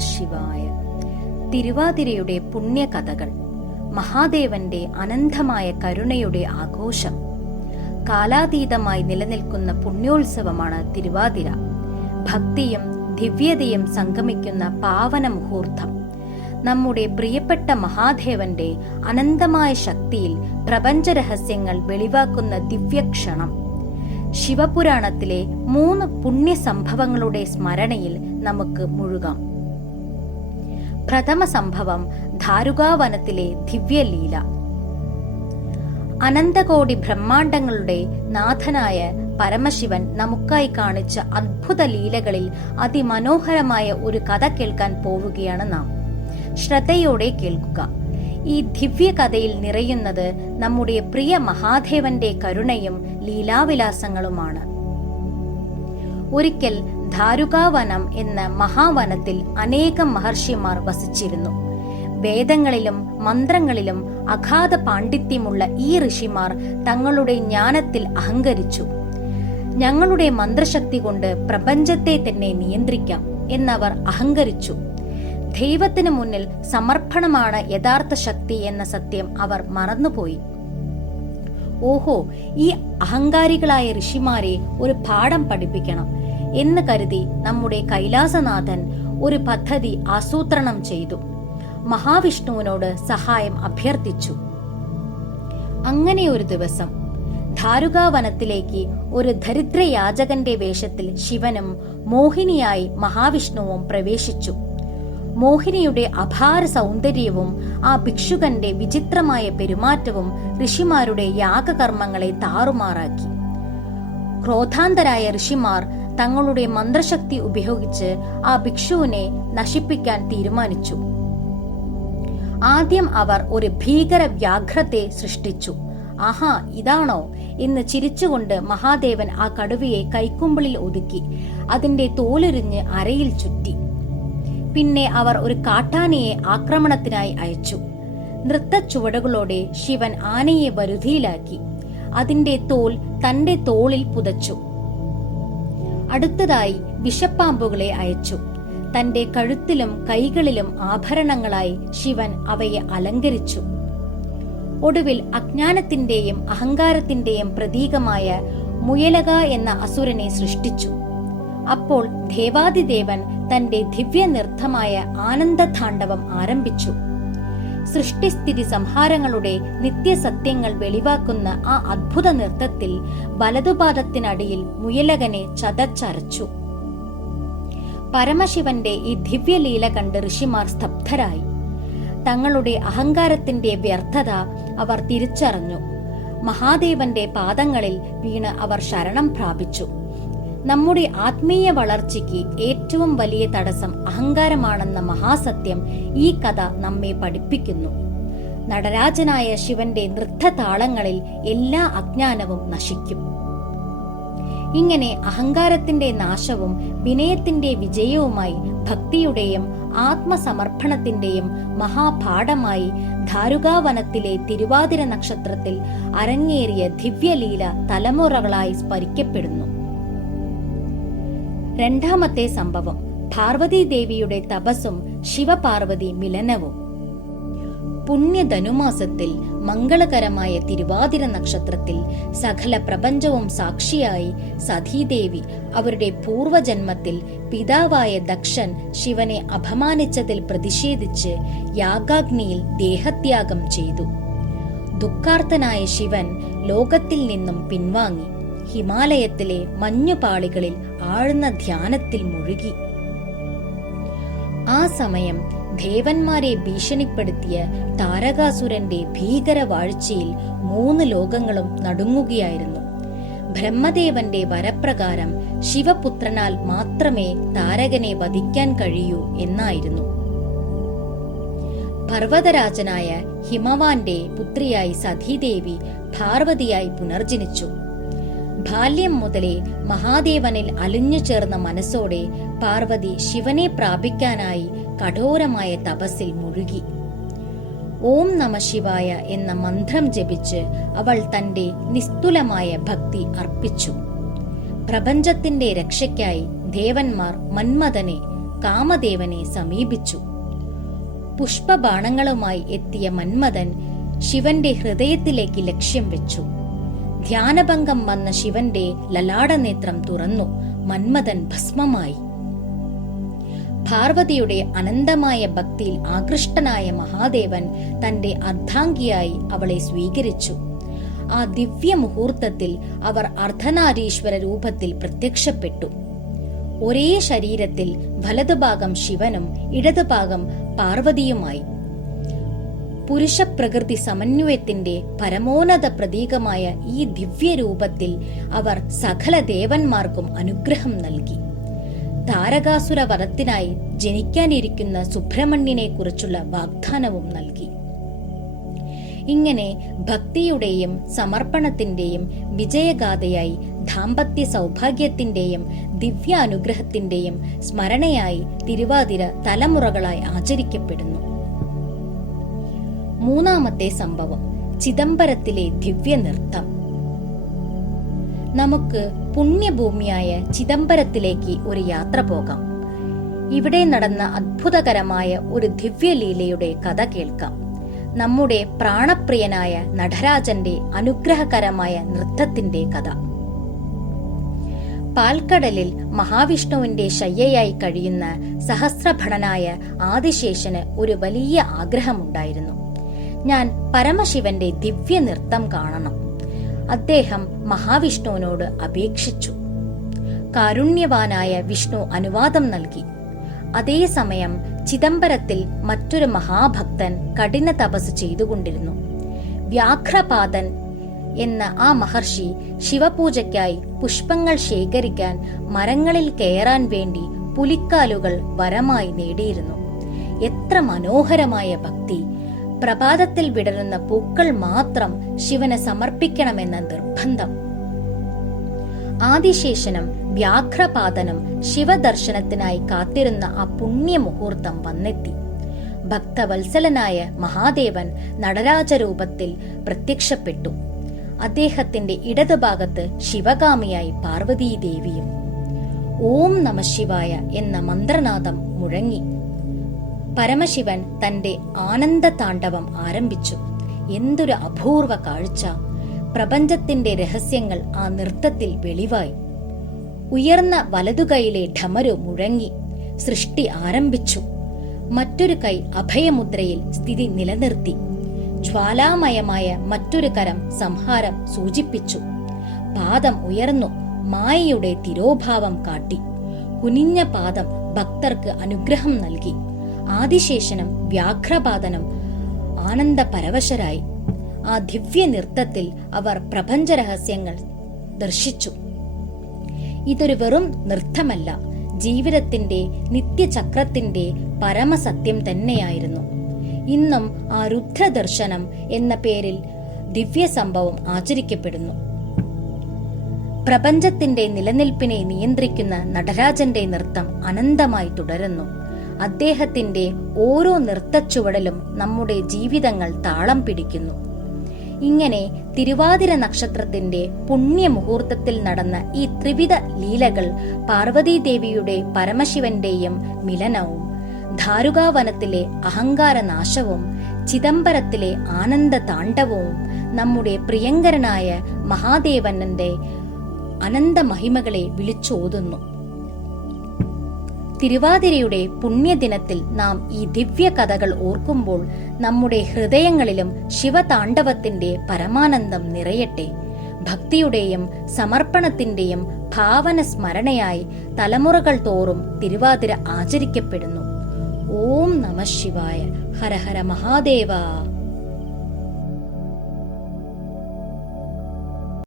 ശിവായ. തിരുവാതിരയുടെ പുണ്യകഥകൾ മഹാദേവന്റെ അനന്തമായ കരുണയുടെ ആഘോഷം കാലാതീതമായി നിലനിൽക്കുന്ന പുണ്യോത്സവമാണ് തിരുവാതിര. ഭക്തിയും ദിവ്യതയും സംഗമിക്കുന്ന പാവന മുഹൂർത്തം. നമ്മുടെ പ്രിയപ്പെട്ട മഹാദേവന്റെ അനന്തമായ ശക്തിയിൽ പ്രപഞ്ച രഹസ്യങ്ങൾ വെളിവാക്കുന്ന ദിവ്യക്ഷണം. ശിവപുരാണത്തിലെ മൂന്ന് പുണ്യ സംഭവങ്ങളുടെ സ്മരണയിൽ നമുക്ക് മുഴുകാം. പ്രഥമ സംഭവം ധാരുകാവനത്തിലെ ദിവ്യലീല. അനന്തകോടി ബ്രഹ്മാണ്ടങ്ങളുടെ നാഥനായ പരമശിവൻ നമുക്കായി കാണിച്ച അത്ഭുത ലീലകളിൽ അതിമനോഹരമായ ഒരു കഥ കേൾക്കാൻ പോവുകയാണ് നാം. ശ്രദ്ധയോടെ കേൾക്കുക. ഈ ദിവ്യ കഥയിൽ നിറയുന്നത് നമ്മുടെ പ്രിയ മഹാദേവന്റെ കരുണയും ലീലാവിലാസങ്ങളുമാണ്. ഒരിക്കൽ ധാരുകാവനം എന്ന മഹാവനത്തിൽ അനേകം മഹർഷിമാർ വസിച്ചിരുന്നു. വേദങ്ങളിലും മന്ത്രങ്ങളിലും അഗാധ പാണ്ഡിത്യമുള്ള ഈ ഋഷിമാർ തങ്ങളുടെ ജ്ഞാനത്തിൽ അഹങ്കരിച്ചു. ഞങ്ങളുടെ മന്ത്രശക്തി കൊണ്ട് പ്രപഞ്ചത്തെ തന്നെ നിയന്ത്രിക്കാം എന്നവർ അഹങ്കരിച്ചു. ദൈവത്തിന് മുന്നിൽ സമർപ്പണമാണ് യഥാർത്ഥ ശക്തി എന്ന സത്യം അവർ മറന്നുപോയി. ഓഹോ ഈ അഹങ്കാരികളായ ഋഷിമാരെ ഒരു പാഠം പഠിപ്പിക്കണം. എന്ന് കരുതി നമ്മുടെ കൈലാസനാഥൻ ഒരു പദ്ധതി ആസൂത്രണം ചെയ്തു. മഹാവിഷ്ണുവിനോട് സഹായം അഭ്യർത്ഥിച്ചു. അങ്ങനെ ഒരു ദിവസം ധാരുകാവനത്തിലേക്ക് ഒരു ദരിദ്രയാചകന്റെ വേഷത്തിൽ ശിവനും മോഹിനിയായി മഹാവിഷ്ണുവും പ്രവേശിച്ചു. മോഹിനിയുടെ അപാര സൗന്ദര്യവും ആ ഭിക്ഷുകന്റെ വിചിത്രമായ പെരുമാറ്റവും ഋഷിമാരുടെ യാഗകർമ്മങ്ങളെ താറുമാറാക്കി. ക്രോധാന്തരായ ഋഷിമാർ തങ്ങളുടെ മന്ത്രശക്തി ഉപയോഗിച്ച് ആ ഭിക്ഷുവിനെ നശിപ്പിക്കാൻ തീരുമാനിച്ചു. ആദ്യം അവർ ഒരു ഭീകര വ്യാഘ്രത്തെ സൃഷ്ടിച്ചു. ആഹാ ഇതാണോ? എന്ന് ചിരിച്ചുകൊണ്ട് മഹാദേവൻ ആ കടുവയെ കൈക്കുമ്പിളിൽ ഒതുക്കി അതിന്റെ തോലുരിഞ്ഞ് അരയിൽ ചുറ്റി. പിന്നെ അവർ ഒരു കാട്ടാനയെ ആക്രമണത്തിനായി അയച്ചു. നൃത്ത ചുവടുകളോടെ ശിവൻ ആനയെ വരുതിയിലാക്കി. അതിന്റെ തോൽ തന്റെ തോളിൽ പുതച്ചു. അടുത്തതായി വിഷപ്പാമ്പുകളെ അയച്ചു. തന്റെ കഴുത്തിലും കൈകളിലും ആഭരണങ്ങളായി ശിവൻ അവയെ അലങ്കരിച്ചു. ഒടുവിൽ അജ്ഞാനത്തിന്റെയും അഹങ്കാരത്തിന്റെയും പ്രതീകമായ മുയലക എന്ന അസുരനെ സൃഷ്ടിച്ചു. അപ്പോൾ ദേവാദിദേവൻ തന്റെ ദിവ്യനൃത്തമായ ആനന്ദതാണ്ഡവം ആരംഭിച്ചു. സൃഷ്ടിസ്ഥിതി സംഹാരങ്ങളുടെ നിത്യസത്യങ്ങൾ വെളിവാക്കുന്ന ആ അദ്ഭുത നൃത്തത്തിൽ വലതുപാദത്തിനടിയിൽ മുയലകനെ ചതച്ചരച്ചു. പരമശിവന്റെ ഈ ദിവ്യലീല കണ്ട് ഋഷിമാർ സ്തബ്ധരായി. തങ്ങളുടെ അഹങ്കാരത്തിന്റെ വ്യർത്ഥത അവർ തിരിച്ചറിഞ്ഞു. മഹാദേവന്റെ പാദങ്ങളിൽ വീണ് അവർ ശരണം പ്രാപിച്ചു. നമ്മുടെ ആത്മീയ വളർച്ചയ്ക്ക് ഏറ്റവും വലിയ തടസ്സം അഹങ്കാരമാണെന്ന മഹാസത്യം ഈ കഥ നമ്മെ പഠിപ്പിക്കുന്നു. നടരാജനായ ശിവന്റെ നൃത്തതാളങ്ങളിൽ എല്ലാ അജ്ഞാനവും നശിക്കും. ഇങ്ങനെ അഹങ്കാരത്തിന്റെ നാശവും വിനയത്തിന്റെ വിജയവുമായി ഭക്തിയുടെയും ആത്മസമർപ്പണത്തിന്റെയും മഹാപാഠമായി ധാരുകാവനത്തിലെ തിരുവാതിര നക്ഷത്രത്തിൽ അരങ്ങേറിയ ദിവ്യലീല തലമുറകളായി സ്മരിക്കപ്പെടുന്നു. രണ്ടാമത്തെ സംഭവം പാർവതി ദേവിയുടെ തപസ്സും ശിവപാർവതി മിലനവും. പുണ്യധനുമാസത്തിൽ മംഗളകരമായ തിരുവാതിര നക്ഷത്രത്തിൽ സകല പ്രപഞ്ചവും സാക്ഷിയായി സതീദേവി അവരുടെ പൂർവജന്മത്തിൽ പിതാവായ ദക്ഷൻ ശിവനെ അപമാനിച്ചതിൽ പ്രതിഷേധിച്ച് യാഗാഗ്നിയിൽ ദേഹത്യാഗം ചെയ്തു. ദുഃഖാർത്തനായ ശിവൻ ലോകത്തിൽ നിന്നും പിൻവാങ്ങി. ഹിമാലയത്തിലെ മഞ്ഞുപാളികളിൽ ആഴ്ന്ന ധ്യാനത്തിൽ മുഴുകി. ആ സമയം ദേവന്മാരെ ഭീഷണിപ്പെടുത്തിയ താരകാസുരന്റെ ഭീകര വാഴ്ചയിൽ മൂന്ന് ലോകങ്ങളും നടുങ്ങുകയായിരുന്നു. ബ്രഹ്മദേവന്റെ വരപ്രകാരം ശിവപുത്രനാൽ മാത്രമേ താരകനെ വധിക്കാൻ കഴിയൂ എന്നായിരുന്നു. പർവതരാജനായ ഹിമവാന്റെ പുത്രിയായി സതീദേവി പാർവതിയായി പുനർജനിച്ചു. ബാല്യം മുതലേ മഹാദേവനിൽ അലിഞ്ഞു ചേർന്ന മനസ്സോടെ പാർവതി ശിവനെ പ്രാപിക്കാനായി കഠോരമായ തപസ്സിൽ മുഴുകി. ഓം നമ ശിവായ എന്ന മന്ത്രം ജപിച്ച് അവൾ തന്റെ നിസ്തുലമായ ഭക്തി അർപ്പിച്ചു. പ്രപഞ്ചത്തിന്റെ രക്ഷയ്ക്കായി ദേവന്മാർ മന്മഥനെ കാമദേവനെ സമീപിച്ചു. പുഷ്പബാണങ്ങളുമായി എത്തിയ മന്മഥൻ ശിവന്റെ ഹൃദയത്തിലേക്ക് ലക്ഷ്യം വെച്ചു. ധ്യാനഭംഗം വന്ന ശിവന്റെ ലലാടനേത്രം തുറന്നു. മന്മഥൻ ഭസ്മമായി. പാർവതിയുടെ അനന്തമായ ഭക്തിയിൽ ആകൃഷ്ടനായ മഹാദേവൻ തന്റെ അർദ്ധാംഗിയായി അവളെ സ്വീകരിച്ചു. ആ ദിവ്യ മുഹൂർത്തത്തിൽ അവർ അർദ്ധനാരീശ്വര രൂപത്തിൽ പ്രത്യക്ഷപ്പെട്ടു. ഒരേ ശരീരത്തിൽ വലതുഭാഗം ശിവനും ഇടതുഭാഗം പാർവതിയുമായി. പുരുഷപ്രകൃതി സമന്വയത്തിന്റെ പരമോന്നത പ്രതീകമായ ഈ ദിവ്യരൂപത്തിൽ അവർ സകല ദേവന്മാർക്കും അനുഗ്രഹം നൽകി. താരകാസുര വധത്തിനായി ജനിക്കാനിരിക്കുന്ന സുബ്രഹ്മണ്യനെ കുറിച്ചുള്ള വാഗ്ദാനവും നൽകി. ഇങ്ങനെ ഭക്തിയുടെയും സമർപ്പണത്തിന്റെയും വിജയഗാഥയായി ദാമ്പത്യ സൗഭാഗ്യത്തിന്റെയും ദിവ്യാനുഗ്രഹത്തിന്റെയും സ്മരണയായി തിരുവാതിര തലമുറകളായി ആചരിക്കപ്പെടുന്നു. മൂന്നാമത്തെ സംഭവം ചിദംബരത്തിലെ ദിവ്യ നൃത്തം നമുക്ക് പുണ്യഭൂമിയായ ചിദംബരത്തിലേക്ക് ഒരു യാത്ര പോകാം. ഇവിടെ നടന്ന അത്ഭുതകരമായ ഒരു ദിവ്യലീലയുടെ കഥ കേൾക്കാം. നമ്മുടെ പ്രാണപ്രിയനായ നടരാജന്റെ അനുഗ്രഹകരമായ നൃത്തത്തിന്റെ കഥ. പാൽക്കടലിൽ മഹാവിഷ്ണുവിന്റെ ശയ്യയായി കഴിയുന്ന സഹസ്രഭടനായ ആദിശേഷന് ഒരു വലിയ ആഗ്രഹമുണ്ടായിരുന്നു. ഞാൻ പരമശിവന്റെ ദിവ്യ നൃത്തം കാണണം. അദ്ദേഹം മഹാവിഷ്ണുവിനോട് അപേക്ഷിച്ചു. കാരുണ്യവാനായ വിഷ്ണു അനുവാദം നൽകി. അതേസമയം ചിദംബരത്തിൽ മറ്റൊരു മഹാഭക്തൻ കഠിന തപസ് ചെയ്തുകൊണ്ടിരുന്നു. വ്യാഘ്രപാദൻ എന്ന ആ മഹർഷി ശിവപൂജയ്ക്കായി പുഷ്പങ്ങൾ ശേഖരിക്കാൻ മരങ്ങളിൽ കയറാൻ വേണ്ടി പുലിക്കാലുകൾ വരമായി നേടിയിരുന്നു. എത്ര മനോഹരമായ ഭക്തി പ്രഭാതത്തിൽ വിടരുന്ന പൂക്കൾ മാത്രം ശിവന് സമർപ്പിക്കണമെന്ന നിർബന്ധം. ആദിശേഷനും വ്യാഘ്രപാതനും ശിവദർശനത്തിനായി കാത്തിരുന്ന ആ പുണ്യമുഹൂർത്തം വന്നെത്തി. ഭക്തവത്സലനായ മഹാദേവൻ നടരാജരൂപത്തിൽ പ്രത്യക്ഷപ്പെട്ടു. അദ്ദേഹത്തിന്റെ ഇടതുഭാഗത്ത് ശിവകാമിയായി പാർവതീദേവിയും. ഓം നമ ശിവായ എന്ന മന്ത്രനാദം മുഴങ്ങി. പരമശിവൻ തന്റെ ആനന്ദ താണ്ഡവം ആരംഭിച്ചു. എന്തൊരു അപൂർവ കാഴ്ച. പ്രപഞ്ചത്തിന്റെ രഹസ്യങ്ങൾ ആ നൃത്തത്തിൽ വെളിവായി. ഉയർന്ന വലതുകൈയിലെ ഢമരു മുഴങ്ങി സൃഷ്ടി ആരംഭിച്ചു. മറ്റൊരു കൈ അഭയമുദ്രയിൽ സ്ഥിതി നിലനിർത്തി. ജ്വാലാമയമായ മറ്റൊരു കരം സംഹാരം സൂചിപ്പിച്ചു. പാദം ഉയർന്നു മായയുടെ തിരോഭാവം കാട്ടി. കുനിഞ്ഞ പാദം ഭക്തർക്ക് അനുഗ്രഹം നൽകി. ആദിശേഷനും ആനന്ദ പരവശരായി ആ ദിവ്യ നൃത്തത്തിൽ അവർ പ്രപഞ്ച രഹസ്യങ്ങൾ ദർശിച്ചു. ഇതൊരു വെറും നൃത്തമല്ല ജീവിതത്തിന്റെ നിത്യചക്രത്തിന്റെ പരമസത്യം തന്നെയായിരുന്നു. ഇന്നും ആ രുദ്രദർശനം എന്ന പേരിൽ ദിവ്യ സംഭവം ആചരിക്കപ്പെടുന്നു. പ്രപഞ്ചത്തിന്റെ നിലനിൽപ്പിനെ നിയന്ത്രിക്കുന്ന നടരാജന്റെ നൃത്തം അനന്തമായി തുടരുന്നു. അദ്ദേഹത്തിന്റെ ഓരോ നൃത്തച്ചുവടലും നമ്മുടെ ജീവിതങ്ങൾ താളം പിടിക്കുന്നു. ഇങ്ങനെ തിരുവാതിര നക്ഷത്രത്തിന്റെ പുണ്യമുഹൂർത്തത്തിൽ നടന്ന ഈ ത്രിവിധ ലീലകൾ പാർവതീദേവിയുടെ പരമശിവന്റെയും മിലനവും ധാരുകാവനത്തിലെ അഹങ്കാരനാശവും ചിദംബരത്തിലെ ആനന്ദ താണ്ഡവവും നമ്മുടെ പ്രിയങ്കരനായ മഹാദേവനന്റെ അനന്ത മഹിമകളെ വിളിച്ചോതുന്നു. തിരുവാതിരയുടെ പുണ്യദിനത്തിൽ നാം ഈ ദിവ്യ കഥകൾ ഓർക്കുമ്പോൾ നമ്മുടെ ഹൃദയങ്ങളിലും ശിവതാണ്ഡവത്തിന്റെ പരമാനന്ദം നിറയട്ടെ. ഭക്തിയുടെയും സമർപ്പണത്തിന്റെയും ഭാവന സ്മരണയായി തലമുറകൾ തോറും തിരുവാതിര ആചരിക്കപ്പെടുന്നു. ഓം നമ ശിവായ. ഹര ഹര മഹാദേവ.